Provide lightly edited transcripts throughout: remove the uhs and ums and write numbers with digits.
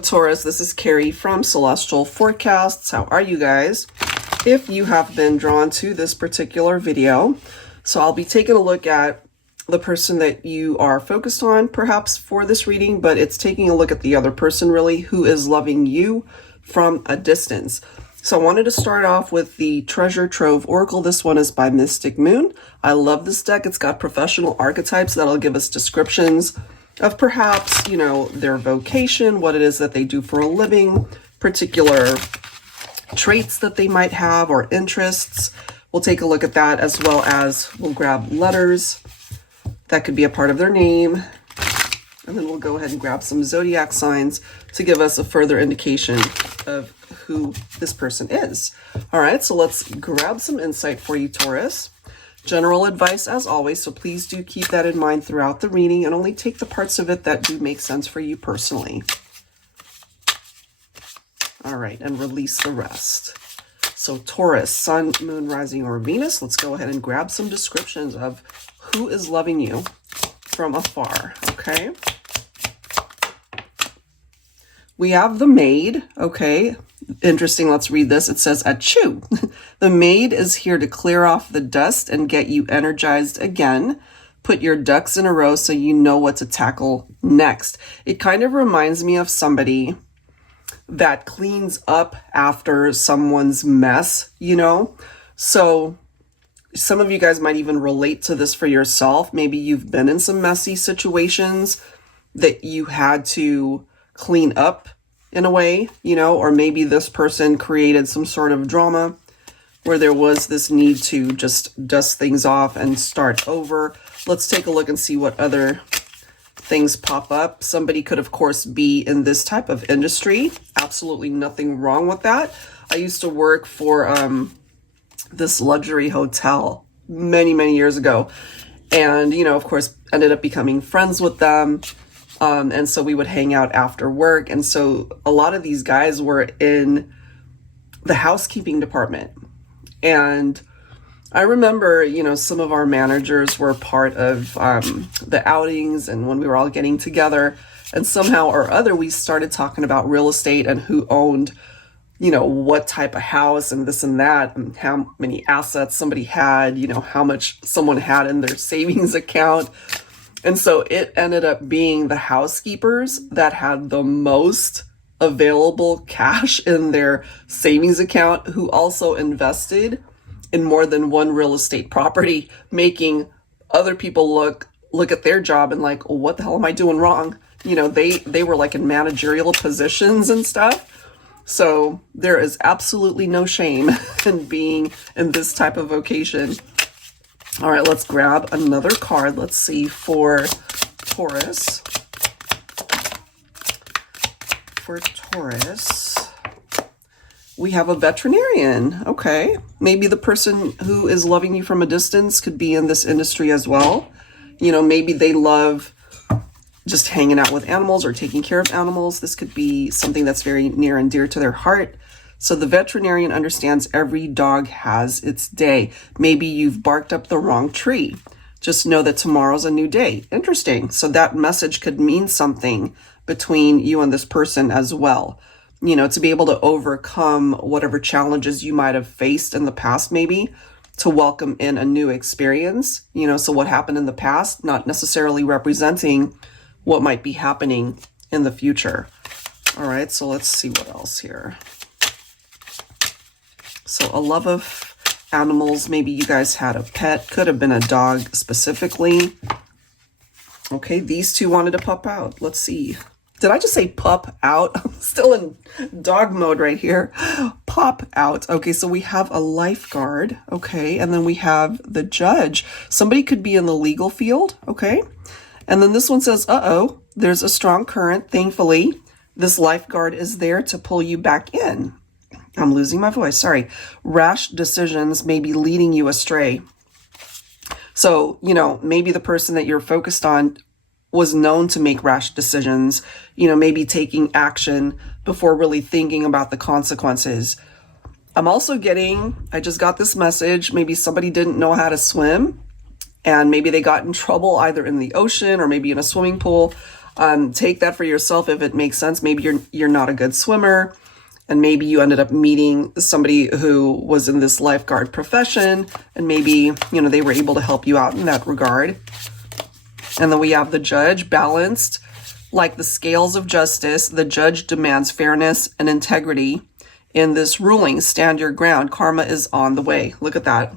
Taurus, this is Carrie from Celestial Forecasts. How are you guys? If you have been drawn to this particular video, so I'll be taking a look at the person that you are focused on perhaps for this reading, but it's taking a look at the other person really who is loving you from a distance. So I wanted to start off with the Treasure Trove Oracle. This one is by Mystic Moon. I love this deck. It's got professional archetypes that'll give us descriptions of perhaps, you know, their vocation, what it is that they do for a living, particular traits that they might have or interests. We'll take a look at that, as well as we'll grab letters that could be a part of their name. And then we'll go ahead and grab some zodiac signs to give us a further indication of who this person is. All right, so let's grab some insight for you, Taurus. General advice as always, so please do keep that in mind throughout the reading and only take the parts of it that do make sense for you personally. All right, and release the rest. So Taurus, Sun, Moon, Rising, or Venus. Let's go ahead and grab some descriptions of who is loving you from afar, okay? We have the Maid, okay? Interesting, let's read this. It says, achoo. The Maid is here to clear off the dust and get you energized again. Put your ducks in a row so you know what to tackle next. It kind of reminds me of somebody that cleans up after someone's mess, you know? So some of you guys might even relate to this for yourself. Maybe you've been in some messy situations that you had to clean up in a way, you know, or maybe this person created some sort of drama where there was this need to just dust things off and start over. Let's take a look and see what other things pop up. Somebody could, of course, be in this type of industry. Absolutely nothing wrong with that. I used to work for this luxury hotel many years ago. And, you know, of course, ended up becoming friends with them. And so we would hang out after work. And so a lot of these guys were in the housekeeping department. And I remember, you know, some of our managers were part of the outings and when we were all getting together. And somehow or other, we started talking about real estate and who owned, you know, what type of house and this and that, and how many assets somebody had, you know, how much someone had in their savings account. And so it ended up being the housekeepers that had the most available cash in their savings account who also invested in more than one real estate property, making other people look at their job and like, what the hell am I doing wrong? You know, they were like in managerial positions and stuff. So there is absolutely no shame in being in this type of vocation. All right, let's grab another card. Let's see for Taurus. For Taurus, we have a veterinarian. Okay, maybe the person who is loving you from a distance could be in this industry as well. You know, maybe they love just hanging out with animals or taking care of animals. This could be something that's very near and dear to their heart. So the veterinarian understands every dog has its day. Maybe you've barked up the wrong tree. Just know that tomorrow's a new day. Interesting. So that message could mean something between you and this person as well. You know, to be able to overcome whatever challenges you might have faced in the past, maybe to welcome in a new experience. You know, so what happened in the past, not necessarily representing what might be happening in the future. All right, so let's see what else here. So a love of animals. Maybe you guys had a pet. Could have been a dog specifically. Okay, these two wanted to pop out. Let's see. Did I just say pop out? I'm still in dog mode right here. Pop out. Okay, so we have a lifeguard. Okay, and then we have the judge. Somebody could be in the legal field. Okay, and then this one says, uh-oh, there's a strong current. Thankfully, this lifeguard is there to pull you back in. I'm losing my voice, sorry. Rash decisions may be leading you astray. So, you know, maybe the person that you're focused on was known to make rash decisions, you know, maybe taking action before really thinking about the consequences. I'm also I just got this message, maybe somebody didn't know how to swim and maybe they got in trouble either in the ocean or maybe in a swimming pool. Take that for yourself if it makes sense. Maybe you're not a good swimmer, and maybe you ended up meeting somebody who was in this lifeguard profession, and maybe, you know, they were able to help you out in that regard. And then we have the judge, balanced. Like the scales of justice, the judge demands fairness and integrity. In this ruling, stand your ground. Karma is on the way. Look at that.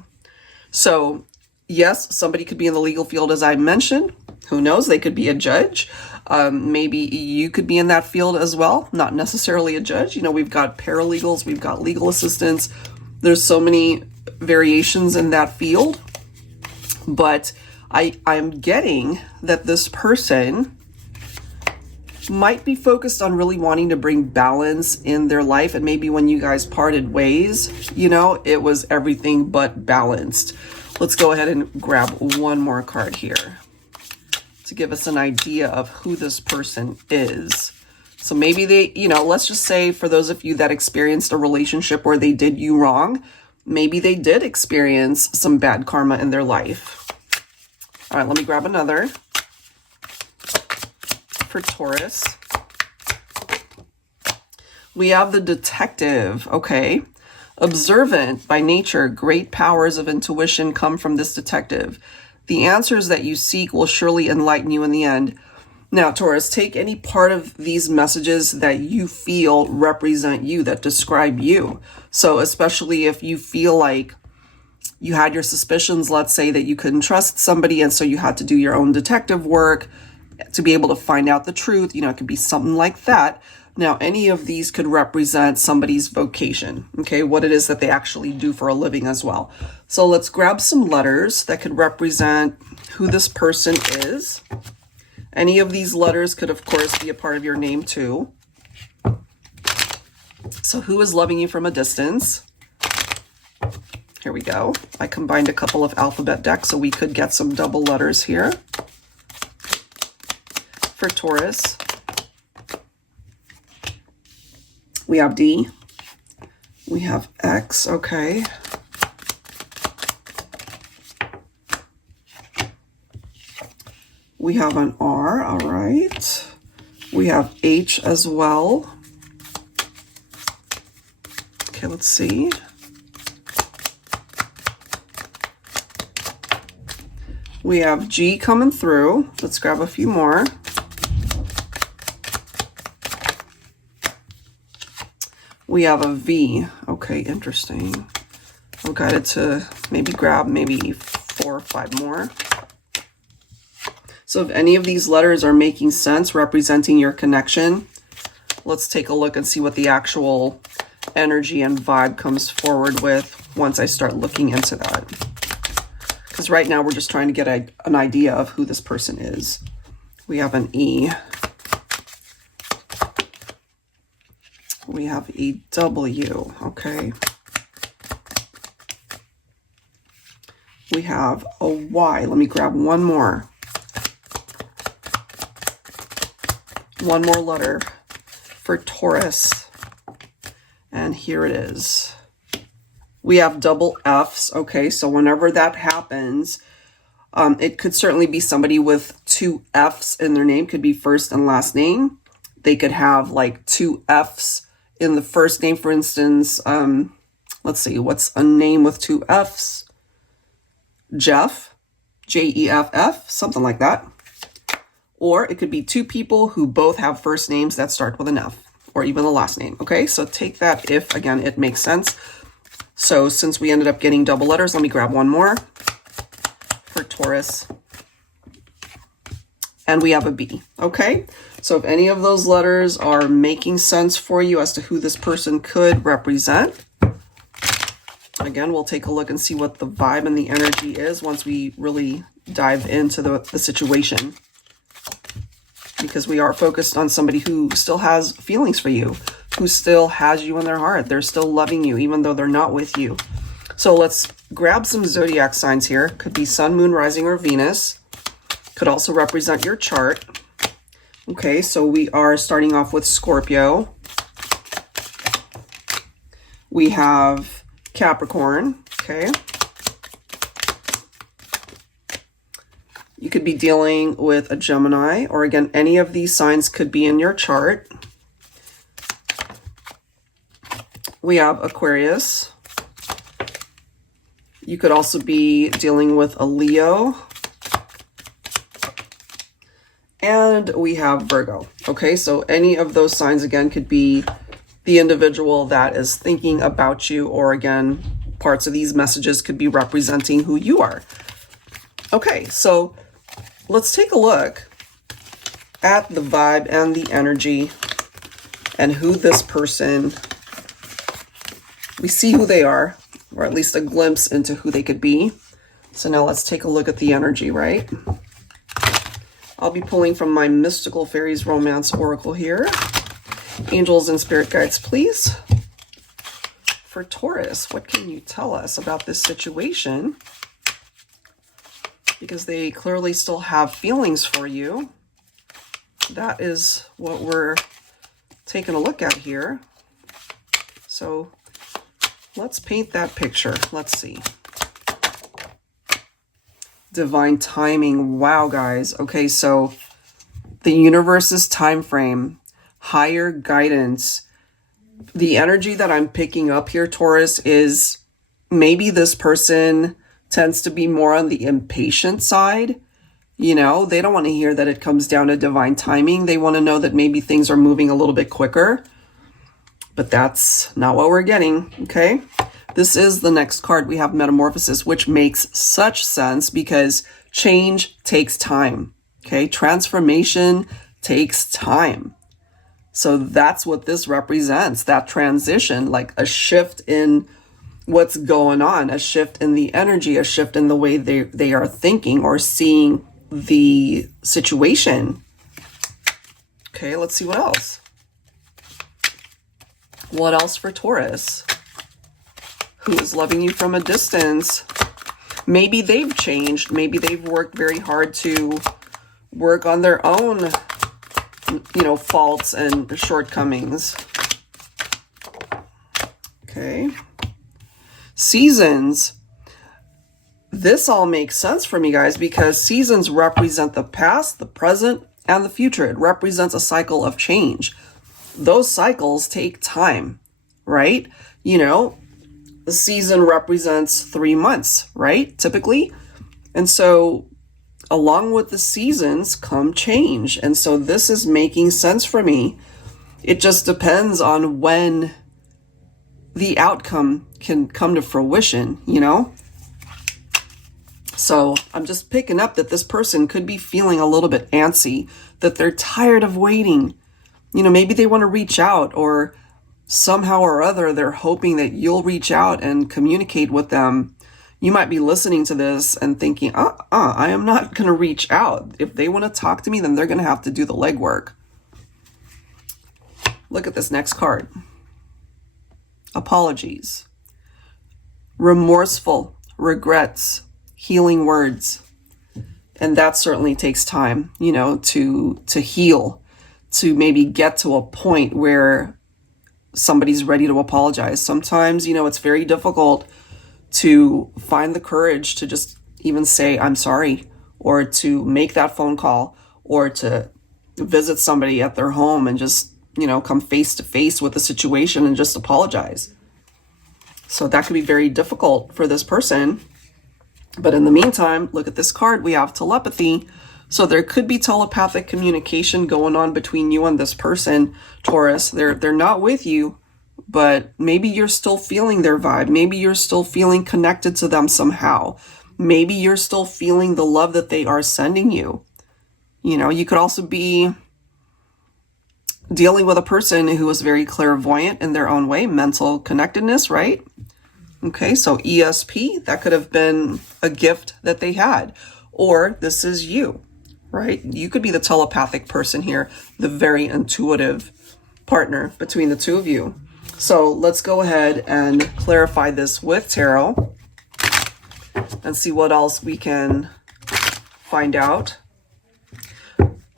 So yes, somebody could be in the legal field, as I mentioned. Who knows? They could be a judge. Maybe you could be in that field as well. Not necessarily a judge. You know, we've got paralegals, we've got legal assistants. There's so many variations in that field. But I'm getting that this person might be focused on really wanting to bring balance in their life. And maybe when you guys parted ways, you know, it was everything but balanced. Let's go ahead and grab one more card here to give us an idea of who this person is. So maybe they, you know, let's just say for those of you that experienced a relationship where they did you wrong, maybe they did experience some bad karma in their life. All right, let me grab another for Taurus. We have the detective, okay? Observant by nature, great powers of intuition come from this detective. The answers that you seek will surely enlighten you in the end. Now, Taurus, take any part of these messages that you feel represent you, that describe you. So especially if you feel like you had your suspicions, let's say that you couldn't trust somebody, and so you had to do your own detective work to be able to find out the truth. You know, it could be something like that. Now, any of these could represent somebody's vocation, okay? What it is that they actually do for a living as well. So let's grab some letters that could represent who this person is. Any of these letters could, of course, be a part of your name too. So who is loving you from a distance? Here we go. I combined a couple of alphabet decks, so we could get some double letters here. For Taurus, we have D, we have X, okay. We have an R, all right. We have H as well. Okay, let's see. We have G coming through. Let's grab a few more. We have a V. Okay, interesting. I'm guided to maybe grab maybe 4 or 5 more. So if any of these letters are making sense, representing your connection, let's take a look and see what the actual energy and vibe comes forward with once I start looking into that. Because right now we're just trying to get an idea of who this person is. We have an E. We have a W, okay. We have a Y. Let me grab one more. One more letter for Taurus. And here it is. We have double F's, okay. So whenever that happens, it could certainly be somebody with 2 F's in their name. Could be first and last name. They could have like 2 F's in the first name, for instance. Let's see, what's a name with 2 F's? Jeff, J-E-F-F, something like that. Or it could be 2 people who both have first names that start with an F, or even the last name, okay? So take that if, again, it makes sense. So since we ended up getting double letters, let me grab one more for Taurus. And we have a B, okay? So if any of those letters are making sense for you as to who this person could represent, again, we'll take a look and see what the vibe and the energy is once we really dive into the situation. Because we are focused on somebody who still has feelings for you, who still has you in their heart. They're still loving you, even though they're not with you. So let's grab some zodiac signs here. Could be Sun, Moon, Rising, or Venus. Could also represent your chart. Okay, so we are starting off with Scorpio. We have Capricorn, okay. You could be dealing with a Gemini, or again, any of these signs could be in your chart. We have Aquarius. You could also be dealing with a Leo. And we have Virgo. Okay, so any of those signs, again, could be the individual that is thinking about you, or again, parts of these messages could be representing who you are. Okay, so let's take a look at the vibe and the energy and who this person, we see who they are, or at least a glimpse into who they could be. So now let's take a look at the energy, right? I'll be pulling from my Mystical Fairies Romance Oracle here. Angels and spirit guides, please. For Taurus, what can you tell us about this situation? Because they clearly still have feelings for you. That is what we're taking a look at here. So let's paint that picture. Let's see. Divine timing. Wow, guys. Okay, so the universe's time frame, higher guidance. The energy that I'm picking up here, Taurus, is maybe this person tends to be more on the impatient side. You know, they don't want to hear that it comes down to divine timing. They want to know that maybe things are moving a little bit quicker. But that's not what we're getting, okay? This is the next card. We have Metamorphosis, which makes such sense because change takes time, okay? Transformation takes time. So that's what this represents, that transition, like a shift in what's going on, a shift in the energy, a shift in the way they are thinking or seeing the situation. Okay, let's see what else. What else for Taurus? Who is loving you from a distance? Maybe they've changed. Maybe they've worked very hard to work on their own, you know, faults and shortcomings. Okay. Seasons. This all makes sense for me, guys, because seasons represent the past, the present, and the future. It represents a cycle of change. Those cycles take time, right? You know, the season represents 3 months, right? Typically. And so along with the seasons come change. And so this is making sense for me. It just depends on when the outcome can come to fruition, you know? So I'm just picking up that this person could be feeling a little bit antsy, that they're tired of waiting. You know, maybe they want to reach out, or somehow or other, they're hoping that you'll reach out and communicate with them. You might be listening to this and thinking, I am not going to reach out. If they want to talk to me, then they're going to have to do the legwork. Look at this next card. Apologies. Remorseful, regrets, healing words. And that certainly takes time, you know, to heal, to maybe get to a point where somebody's ready to apologize. Sometimes, you know, it's very difficult to find the courage to just even say, I'm sorry, or to make that phone call, or to visit somebody at their home and just, you know, come face to face with the situation and just apologize. So that could be very difficult for this person. But in the meantime, look at this card. We have telepathy. So there could be telepathic communication going on between you and this person, Taurus. They're not with you, but maybe you're still feeling their vibe. Maybe you're still feeling connected to them somehow. Maybe you're still feeling the love that they are sending you. You know, you could also be dealing with a person who is very clairvoyant in their own way, mental connectedness, right? Okay, so ESP, that could have been a gift that they had. Or this is you, right? You could be the telepathic person here, the very intuitive partner between the two of you. So let's go ahead and clarify this with tarot and see what else we can find out.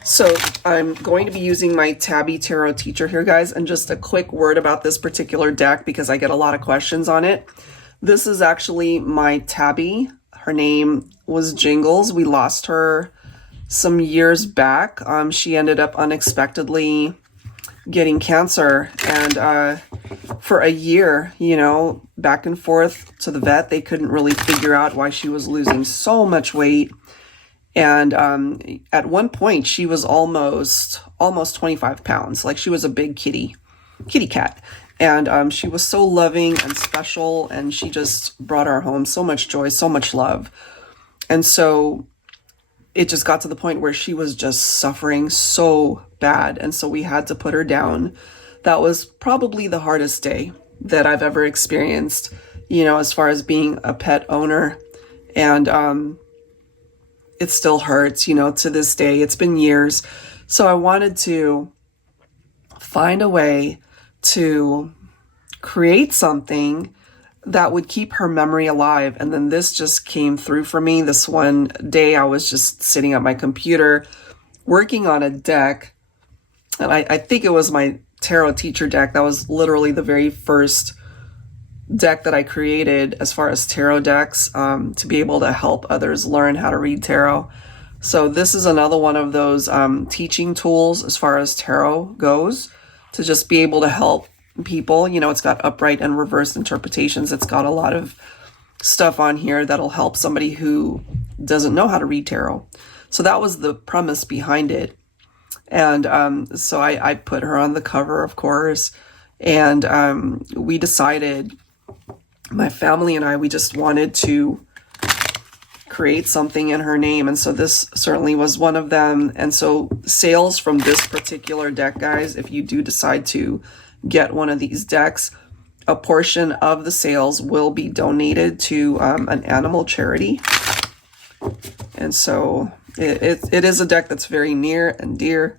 So I'm going to be using my Tabby Tarot Teacher here, guys, and just a quick word about this particular deck because I get a lot of questions on it. This is actually my Tabby. Her name was Jingles. We lost her some years back, she ended up unexpectedly getting cancer, and for a year, you know, back and forth to the vet, they couldn't really figure out why she was losing so much weight. And at one point, she was almost 25 pounds. Like, she was a big kitty cat. And she was so loving and special, and she just brought our home so much joy, so much love. And so it just got to the point where she was just suffering so bad. And so we had to put her down. That was probably the hardest day that I've ever experienced, you know, as far as being a pet owner. And it still hurts, you know, to this day. It's been years. So I wanted to find a way to create something that would keep her memory alive. And then this just came through for me. This one day I was just sitting at my computer working on a deck. And I think it was my tarot teacher deck. That was literally the very first deck that I created as far as tarot decks, to be able to help others learn how to read tarot. So this is another one of those teaching tools as far as tarot goes, to just be able to help people. You know, it's got upright and reversed interpretations. It's got a lot of stuff on here that'll help somebody who doesn't know how to read tarot. So that was the premise behind it. And so I put her on the cover, of course, and we decided, my family and I, we just wanted to create something in her name. And so this certainly was one of them. And so sales from this particular deck, guys, if you do decide to get one of these decks, a portion of the sales will be donated to an animal charity. And so it is a deck that's very near and dear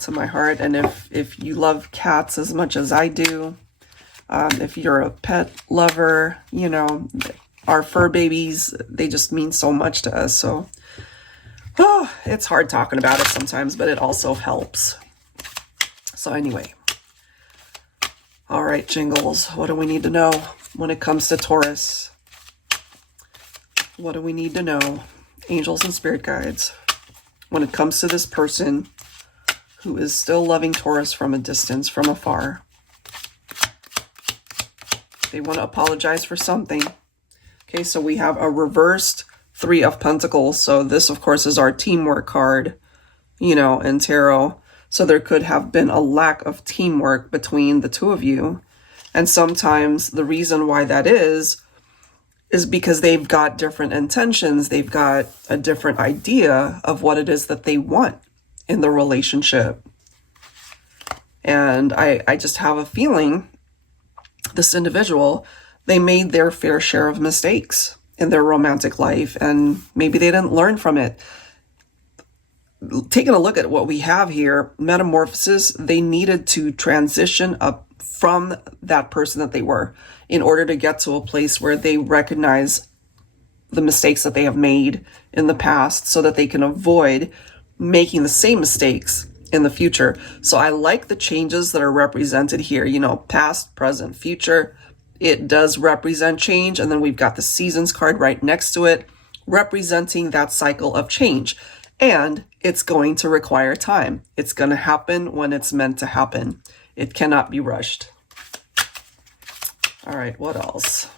to my heart. And if you love cats as much as I do, if you're a pet lover, you know, our fur babies, they just mean so much to us. So, it's hard talking about it sometimes, but it also helps. So anyway. All right, Jingles, what do we need to know when it comes to Taurus? What do we need to know, angels and spirit guides, when it comes to this person who is still loving Taurus from a distance, from afar? They want to apologize for something. Okay, so we have a reversed Three of Pentacles. So this, of course, is our teamwork card, you know, in tarot. So there could have been a lack of teamwork between the two of you. And sometimes the reason why that is because they've got different intentions. They've got a different idea of what it is that they want in the relationship. And I just have a feeling this individual, they made their fair share of mistakes in their romantic life, and maybe they didn't learn from it. Taking a look at what we have here, metamorphosis, they needed to transition up from that person that they were in order to get to a place where they recognize the mistakes that they have made in the past so that they can avoid making the same mistakes in the future. So I like the changes that are represented here, you know, past, present, future. It does represent change. And then we've got the seasons card right next to it, representing that cycle of change. And it's going to require time. It's going to happen when it's meant to happen. It cannot be rushed. All right, what else?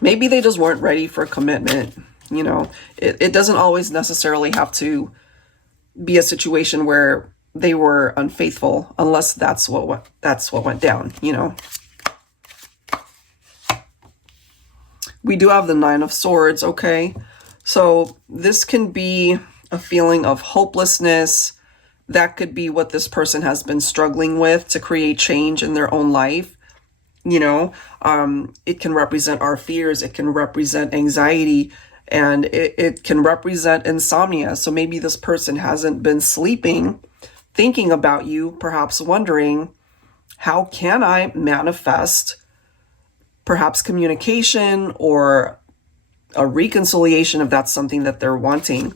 Maybe they just weren't ready for commitment. You know, it doesn't always necessarily have to be a situation where they were unfaithful, unless that's what went down, you know. We do have the Nine of Swords, okay? So this can be a feeling of hopelessness. That could be what this person has been struggling with to create change in their own life. You know, it can represent our fears. It can represent anxiety, and it can represent insomnia. So maybe this person hasn't been sleeping, thinking about you, perhaps wondering, how can I manifest perhaps communication or a reconciliation if that's something that they're wanting.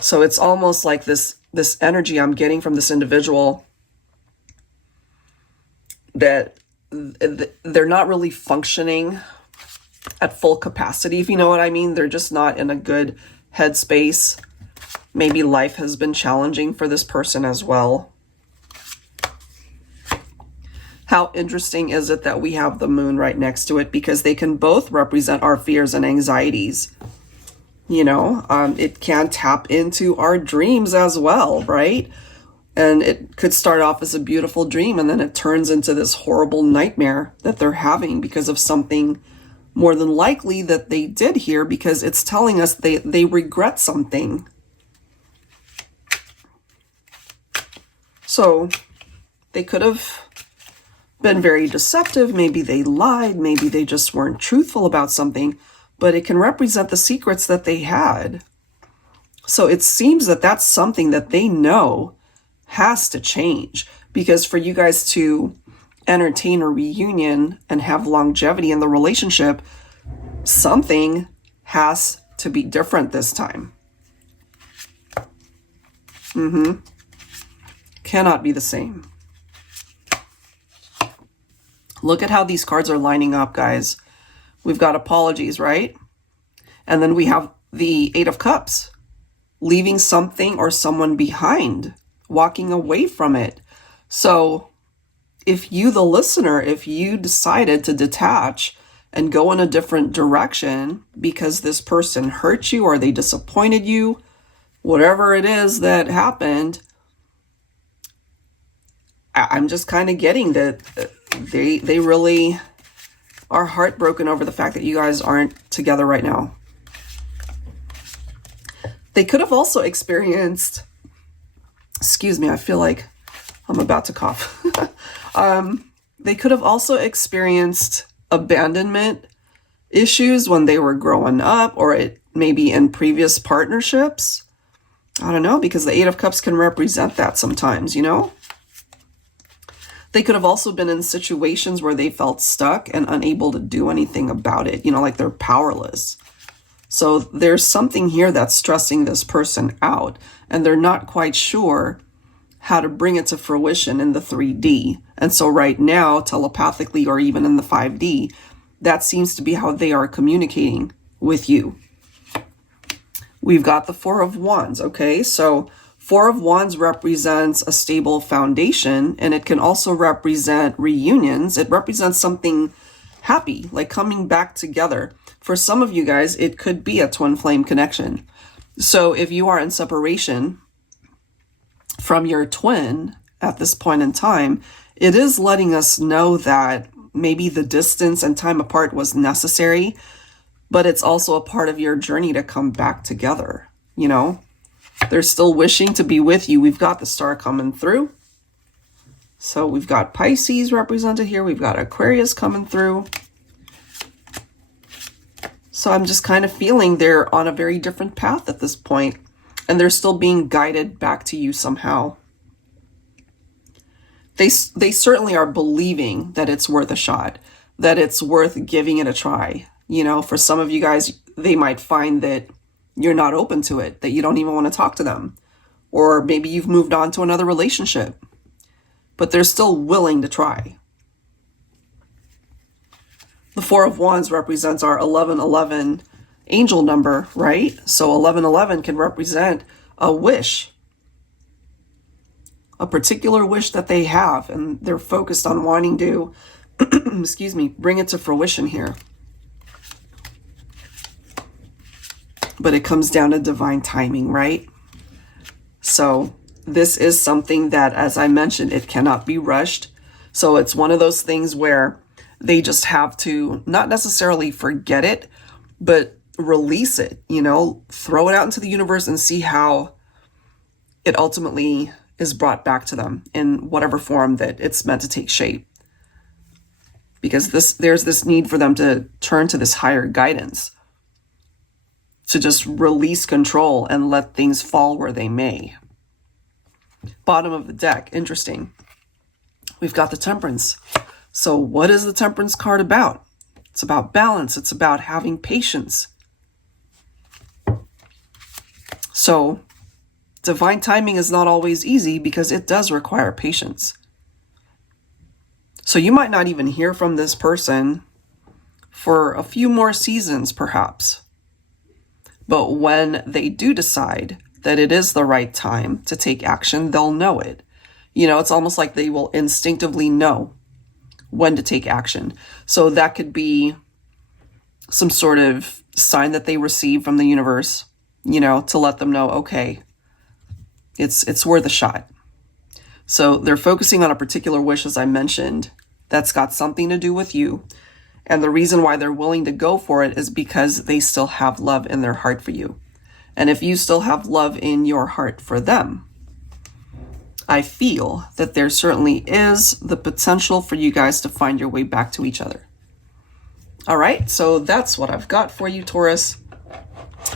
So it's almost like this energy I'm getting from this individual that they're not really functioning at full capacity, if you know what I mean. They're just not in a good headspace. Maybe life has been challenging for this person as well. How interesting is it that we have the moon right next to it, because they can both represent our fears and anxieties. You know, it can tap into our dreams as well, right? And it could start off as a beautiful dream, and then it turns into this horrible nightmare that they're having because of something more than likely that they did here, because it's telling us they regret something. So they could have been very deceptive. Maybe they lied. Maybe they just weren't truthful about something, but it can represent the secrets that they had. So it seems that that's something that they know has to change, because for you guys to entertain a reunion and have longevity in the relationship, something has to be different this time. Cannot be the same. Look at how these cards are lining up, guys. We've got apologies, right? And then we have the Eight of Cups, leaving something or someone behind, walking away from it. So if you, the listener, if you decided to detach and go in a different direction because this person hurt you or they disappointed you, whatever it is that happened, I'm just kind of getting that they really are heartbroken over the fact that you guys aren't together right now. They could have also experienced, excuse me, I feel like I'm about to cough. They could have also experienced abandonment issues when they were growing up, or it maybe in previous partnerships. I don't know, because the Eight of Cups can represent that sometimes, you know? They could have also been in situations where they felt stuck and unable to do anything about it, you know, like they're powerless. So there's something here that's stressing this person out, and they're not quite sure how to bring it to fruition in the 3D. And so right now, telepathically or even in the 5D, that seems to be how they are communicating with you. We've got the Four of Wands, okay? So Four of Wands represents a stable foundation, and it can also represent reunions. It represents something happy, like coming back together. For some of you guys, it could be a twin flame connection. So if you are in separation from your twin at this point in time, it is letting us know that maybe the distance and time apart was necessary, but it's also a part of your journey to come back together, you know? They're still wishing to be with you. We've got the Star coming through. So we've got Pisces represented here. We've got Aquarius coming through. So I'm just kind of feeling they're on a very different path at this point, and they're still being guided back to you somehow. They certainly are believing that it's worth a shot, that it's worth giving it a try. You know, for some of you guys, they might find that you're not open to it, that you don't even want to talk to them. Or maybe you've moved on to another relationship, but they're still willing to try. The Four of Wands represents our 1111 angel number, right? So 1111 can represent a wish, a particular wish that they have, and they're focused on wanting to, excuse me, bring it to fruition here. But it comes down to divine timing, right? So this is something that, as I mentioned, it cannot be rushed. So it's one of those things where they just have to not necessarily forget it, but release it, you know, throw it out into the universe and see how it ultimately is brought back to them in whatever form that it's meant to take shape. Because there's this need for them to turn to this higher guidance, to just release control and let things fall where they may. Bottom of the deck, interesting. We've got the Temperance. So what is the Temperance card about? It's about balance. It's about having patience. So divine timing is not always easy because it does require patience. So you might not even hear from this person for a few more seasons, perhaps. But when they do decide that it is the right time to take action, they'll know it. You know, it's almost like they will instinctively know when to take action. So that could be some sort of sign that they receive from the universe, you know, to let them know, okay, it's worth a shot. So they're focusing on a particular wish, as I mentioned, that's got something to do with you. And the reason why they're willing to go for it is because they still have love in their heart for you. And if you still have love in your heart for them, I feel that there certainly is the potential for you guys to find your way back to each other. All right, so that's what I've got for you, Taurus.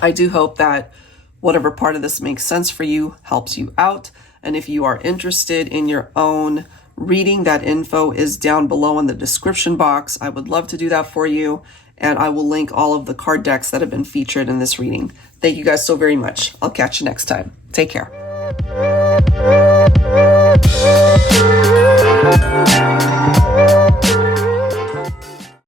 I do hope that whatever part of this makes sense for you helps you out. And if you are interested in your own reading, that info is down below in the description box. I would love to do that for you. And I will link all of the card decks that have been featured in this reading. Thank you guys so very much. I'll catch you next time. Take care.